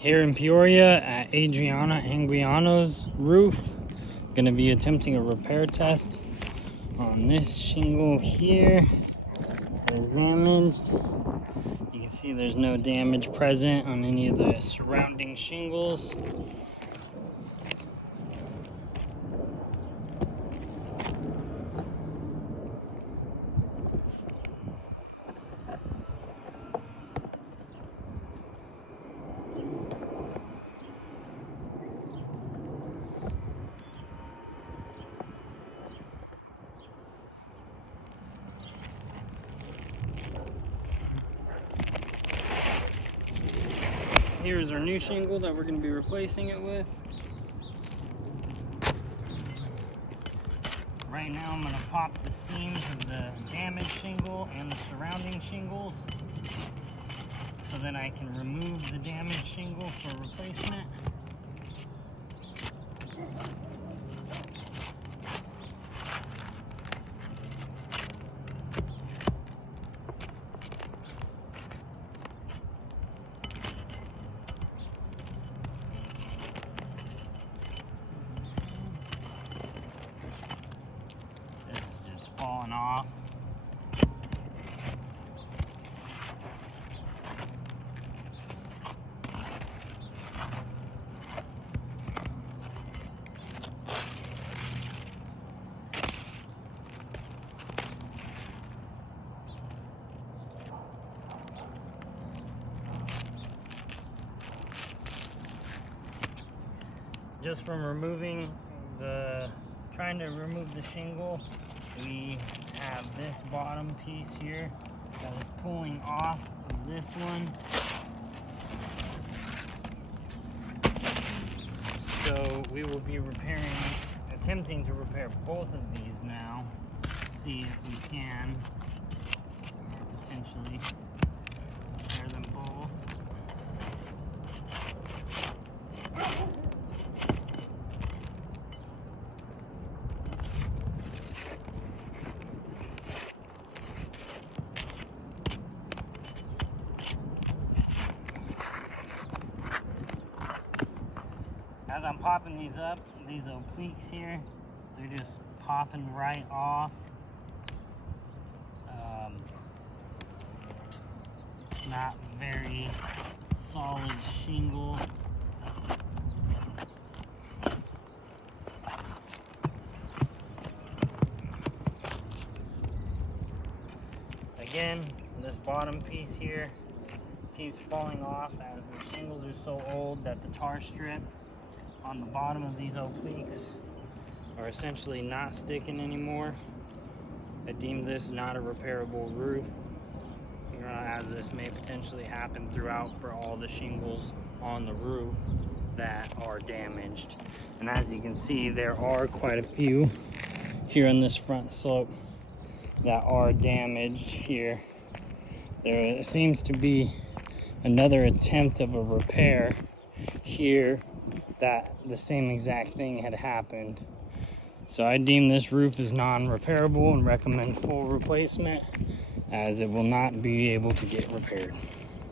Here in Peoria at Adriana Anguiano's roof, going to be attempting a repair test on this shingle here that is damaged. You can see there's no damage present on any of the surrounding shingles. Here's our new shingle that we're going to be replacing it with. Right now I'm going to pop the seams of the damaged shingle and the surrounding shingles so that I can remove the damaged shingle for replacement. Falling off. Just from trying to remove the shingle, we have this bottom piece here that is pulling off of this one. So we will be attempting to repair both of these now. See if we can potentially repair them both. As I'm popping these up, these obliques here, they're just popping right off. It's not very solid shingle. Again, this bottom piece here keeps falling off as the shingles are so old that the tar strip on the bottom of these obliques are essentially not sticking anymore. I deem this not a repairable roof, as this may potentially happen throughout for all the shingles on the roof that are damaged. And as you can see, there are quite a few here on this front slope that are damaged here. There seems to be another attempt of a repair here that the same exact thing had happened. So I deem this roof as non-repairable and recommend full replacement, as it will not be able to get repaired.